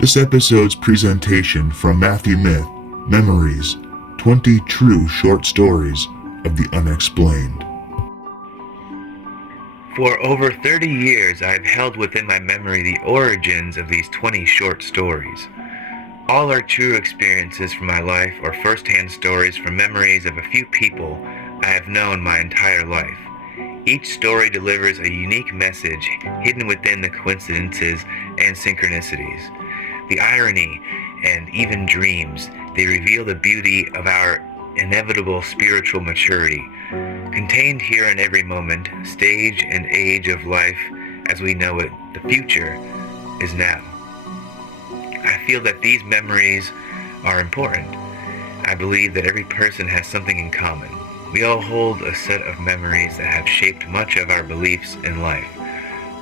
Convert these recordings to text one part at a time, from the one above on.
This episode's presentation from Matthyw Myth, Memories, 20 True Short Stories of the Unexplained. For over 30 years, I've held within my memory the origins of these 20 short stories. All are true experiences from my life or first-hand stories from memories of a few people I have known my entire life. Each story delivers a unique message hidden within the coincidences and synchronicities. The irony and even dreams, they reveal the beauty of our inevitable spiritual maturity, contained here in every moment, stage and age of life as we know it. The future is now. I feel that these memories are important. I believe that every person has something in common. We all hold a set of memories that have shaped much of our beliefs in life.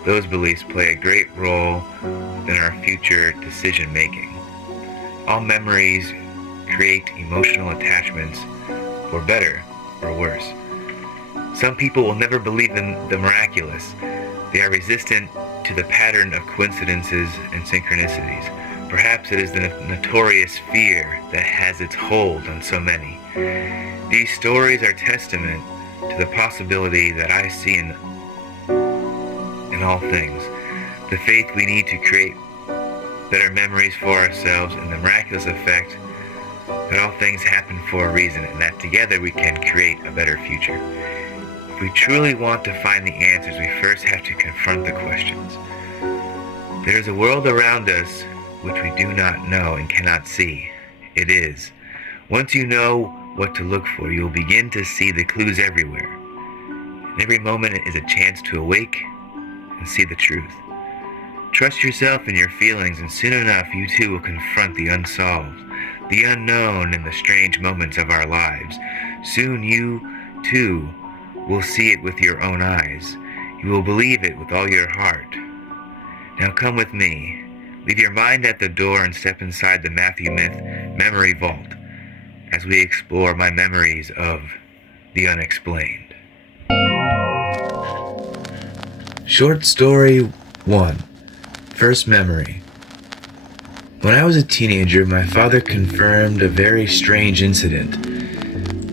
Those beliefs play a great role in our future decision making. All memories create emotional attachments, for better or worse. Some people will never believe in the miraculous. They are resistant to the pattern of coincidences and synchronicities. Perhaps it is the notorious fear that has its hold on so many. These stories are testament to the possibility that I see in all things, the faith we need to create better memories for ourselves, and the miraculous effect that all things happen for a reason, and that together we can create a better future. If we truly want to find the answers, we first have to confront the questions. There is a world around us which we do not know and cannot see. It is. Once you know what to look for, you will begin to see the clues everywhere. And every moment is a chance to awake and see the truth. Trust yourself and your feelings, and soon enough you too will confront the unsolved, the unknown, and the strange moments of our lives. Soon you too will see it with your own eyes. You will believe it with all your heart. Now come with me. Leave your mind at the door and step inside the Matthyw Myth Memory Vault as we explore my memories of the unexplained. Short Story 1. First Memory. When I was a teenager, my father confirmed a very strange incident.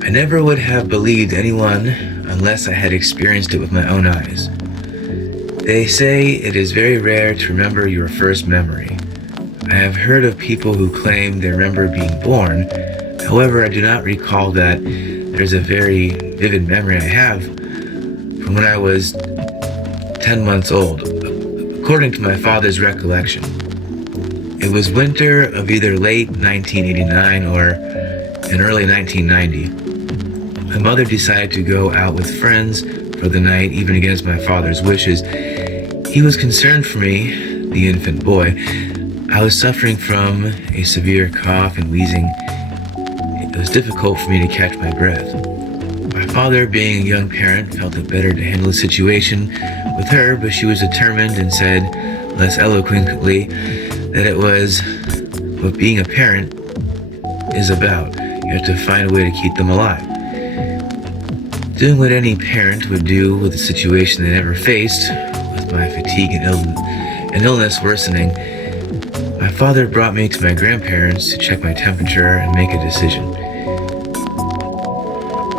I never would have believed anyone unless I had experienced it with my own eyes. They say it is very rare to remember your first memory. I have heard of people who claim they remember being born. However, I do not recall that. There's a very vivid memory I have from when I was 10 months old, according to my father's recollection. It was winter of either late 1989 or in early 1990. My mother decided to go out with friends for the night, even against my father's wishes. He was concerned for me, the infant boy. I was suffering from a severe cough and wheezing. It was difficult for me to catch my breath. My father, being a young parent, felt it better to handle the situation with her, but she was determined and said, less eloquently, that it was what being a parent is about. You have to find a way to keep them alive. Doing what any parent would do with a situation they never faced, with my fatigue and illness worsening, my father brought me to my grandparents to check my temperature and make a decision.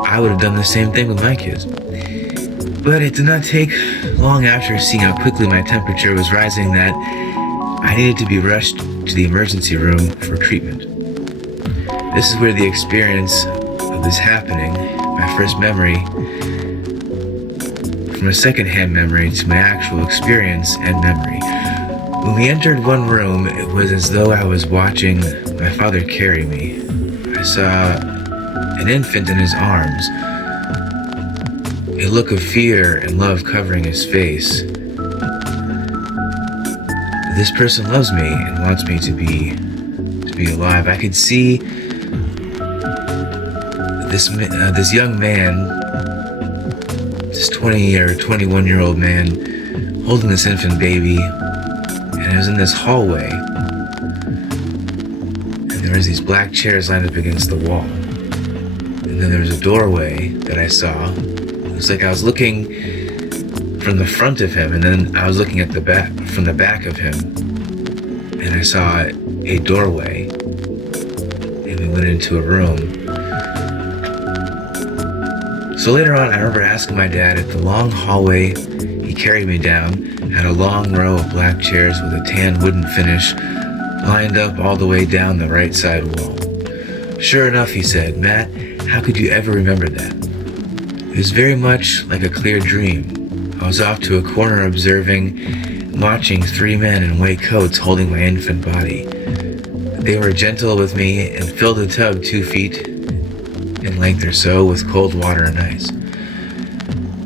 I would have done the same thing with my kids. But it did not take long after seeing how quickly my temperature was rising that I needed to be rushed to the emergency room for treatment. This is where the experience of this happening, my first memory, from a second-hand memory to my actual experience and memory. When we entered one room, it was as though I was watching my father carry me. I saw an infant in his arms, a look of fear and love covering his face. This person loves me and wants me to be alive. I could see this young man, this 20 or 21-year-old man, holding this infant baby, and I was in this hallway, and there was these black chairs lined up against the wall, and then there was a doorway that I saw. It was like I was looking from the front of him, and then I was looking at the back, from the back of him, and and I saw a doorway, and we went into a room. So later on, I remember asking my dad if the long hallway he carried me down had a long row of black chairs with a tan wooden finish lined up all the way down the right side wall. Sure enough, he said, "Matt, how could you ever remember that?" It was very much like a clear dream. I was off to a corner observing and watching three men in white coats holding my infant body. They were gentle with me and filled the tub 2 feet in length or so with cold water and ice.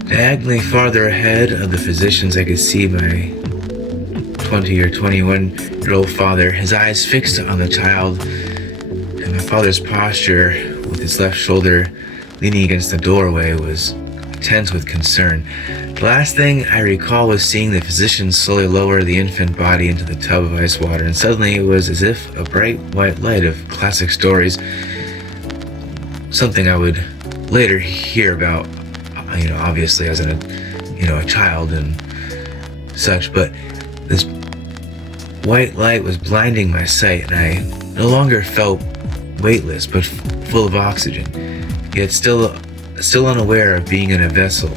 Diagonally farther ahead of the physicians, I could see my 20 or 21-year-old father, his eyes fixed on the child, and my father's posture with his left shoulder leaning against the doorway was tense with concern. The last thing I recall was seeing the physician slowly lower the infant body into the tub of ice water, and suddenly it was as if a bright white light of classic stories, something I would later hear about, obviously as a child and such, but this white light was blinding my sight, and I no longer felt weightless but full of oxygen, yet still unaware of being in a vessel.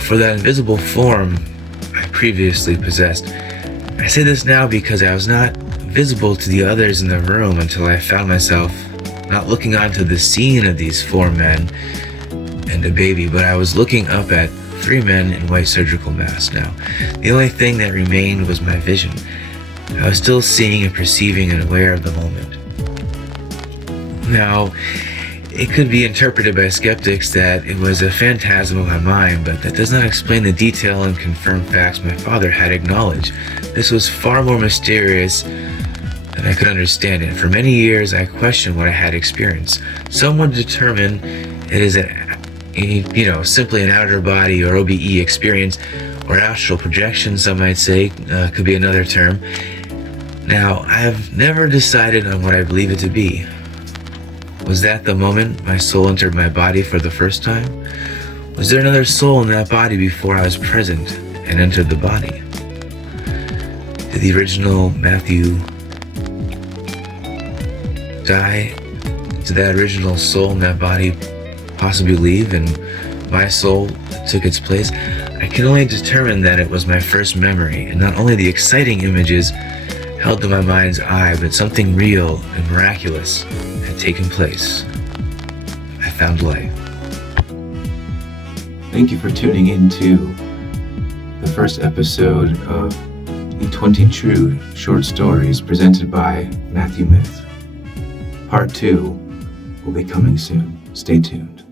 For that invisible form I previously possessed. I say this now because I was not visible to the others in the room until I found myself not looking onto the scene of these 4 men and a baby, but I was looking up at 3 men in white surgical masks now. The only thing that remained was my vision. I was still seeing and perceiving and aware of the moment. Now, it could be interpreted by skeptics that it was a phantasm of my mind, but that does not explain the detail and confirmed facts my father had acknowledged. This was far more mysterious than I could understand, and for many years I questioned what I had experienced. Some would determine it is simply an outer body or OBE experience, or astral projection, some might say, could be another term. Now, I have never decided on what I believe it to be. Was that the moment my soul entered my body for the first time? Was there another soul in that body before I was present and entered the body? Did the original Matthyw die? Did that original soul in that body possibly leave and my soul took its place? I can only determine that it was my first memory, and not only the exciting images held to my mind's eye, but something real and miraculous had taken place. I found life. Thank you for tuning in to the first episode of the 20 True Short Stories presented by Matthyw Myth. Part 2 will be coming soon. Stay tuned.